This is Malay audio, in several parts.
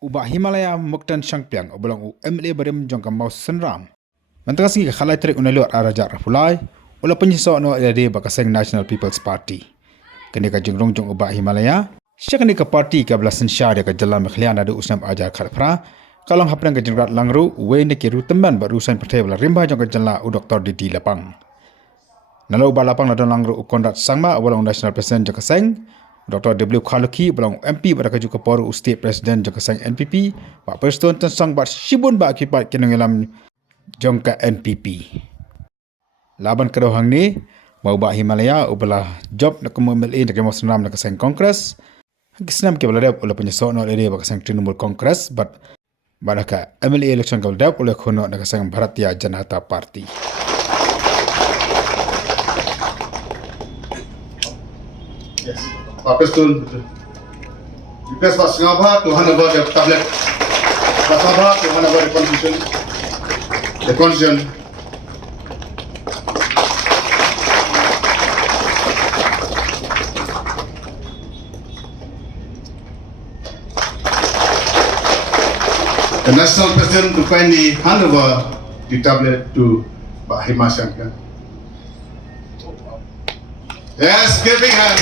Ubah Himalaya Muktan Sngewkhlaiñ oblong MLA barim jong kamau senram. Mentasi ke khalai trik unelot arajak rafulai ula penyiso no ade bakaseng National People's Party. Kini ka jengrong jong ubah Himalaya, syakni ka parti ka belasan syar ka jalan Sngewkhlaiñ ada usnam ajar kharpra. Kalau hapnang ka jengrat langru we ne kiru teman barusan pertai bala rimba jong ka jala u Dr. Didi Lapang. Nalau ba Lapang ladon langru u kondat sangma awalong National President jong kaseng Dr. Sngewkhlaiñ belong MP pada kaju keporu State President jong kaseng NPP Pak Preston tensang bat sibun ba akibat kinengelam jong ka NPP. Laban kedohang ni mau ba Himalaya ubala job nak MLA nak mau senam nak kaseng Kongres. Snem ke bala ula penyeso no ade ba kaseng Trinamool Kongres but badaka MLA election kal dap ula khono nak kaseng Bharatiya Janata Party. Yes. Pak Preston, request Pak Sngewkhlaiñ to hand over the tablet. Pak Sngewkhlaiñ to hand over the constitution. The constitution. The National President to kindly hand over the tablet to Pak Himalaya. Yes, give big hand.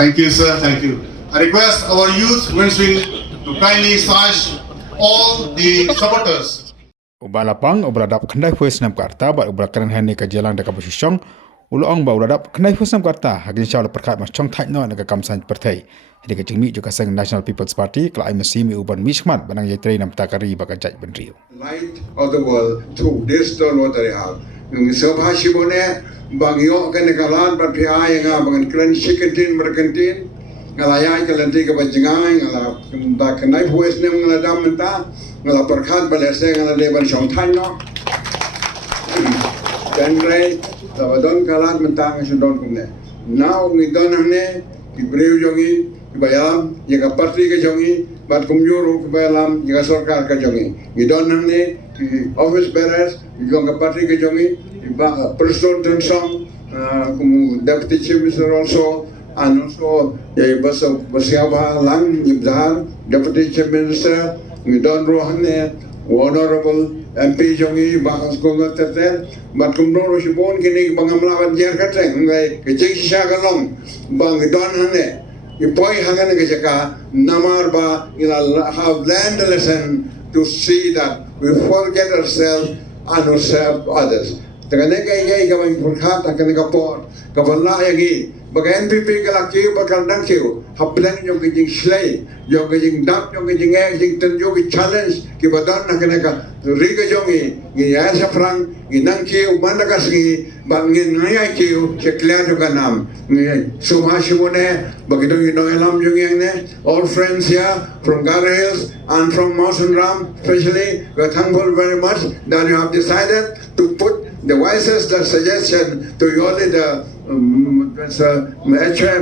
Thank you, sir. Thank you. I request our youth Winswing to kindly smash all the supporters. Ubah Lapang ubradap kendai voice nam karta ba ubrakran hani ka jalan da ka posisyon ulong ba ubradap kendai voice nam karta hagin syal perkat mas chong thai no ka kamsan pertai hedi ka jingmi ju ka sang National People's Party klai masimi uban mishmat banang yaitrei nam takari ba ka jaj benriu. Light of the world through this don't what they have. Yung sabha shibone bagyo ka nakalan ba piay nga bangan kran chicken merkantin ngalaya ka lanti ka bajingay ngala da kanai voice nem ngala damenta ngala perkat balese ngala leban shong thai no. Dan rai tabadon kalan mentang sudon kumne. Now ni don hamne ki breu jongi ki bayam ye ka parti ka jongi bat kumjuru ki bayam ye ka sarkar ka jongi. Ni don hamne ki office bearers yung ka parti ka jongi Preston Tensong como deputy chief minister also and also Sngewkhlaiñ lang ibdar deputy chief minister ni don rohane honorable MP jongi bahas kongat tertel bat kumno shibon kini bangamlawan jer kateng ngai kejing sha galong bang don hane ipoi hangan ke jaka namar ba ila have learned a lesson to see that we forget ourselves and we serve others. Tagane kay gawing purkhat akan kapor kaballa yagi baga NPP kalaki bakal dangkiu haplan yung kijing slay yung kijing dap yung kijing kijing tanjo ki challenge ki badan akan ka riga jongi ni asa frang inangkiu mandakas ni bangin ngaya kiu seklian yung kanam ni sumashimone bagito inoelam yung ne all friends here from Garden Hills and from Mountain Ram especially we are thankful very much that you have decided to put the wisest suggestion to your leader, HM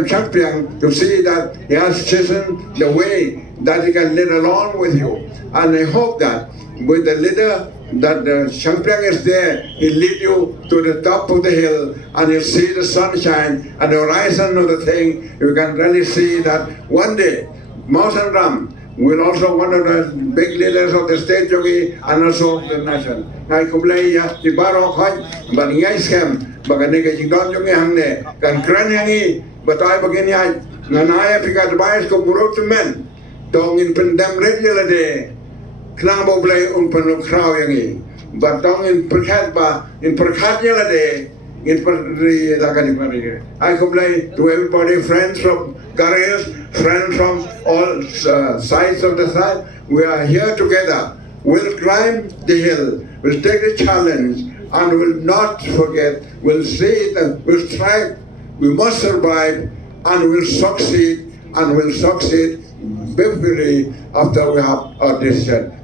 Sngewkhlaiñ, to see that he has chosen the way that he can lead along with you. And I hope that with the leader that Sngewkhlaiñ is there, he'll lead you to the top of the hill and you'll see the sunshine and the horizon of the thing. You can really see that one day, Mountain Ram will also one of the big leaders of the state yogi and also of the nation. Ngai kumlai ya di baro khoi ban ngai scam bagane ke jidon yogi hangne kan kran yangi batai bagini ai nganaya pika device ko burut men dong in pendam regular de knabo play pen crowd yangi but dong in perkat ba in perkat yala de in lakani I complain to everybody, friends from Garden, friends from all sides of the side. We are here together. We'll climb the hill. We'll take the challenge and we'll not forget. We'll see that we'll strive. We must survive and we'll succeed and we'll succeed victory after we have our decision.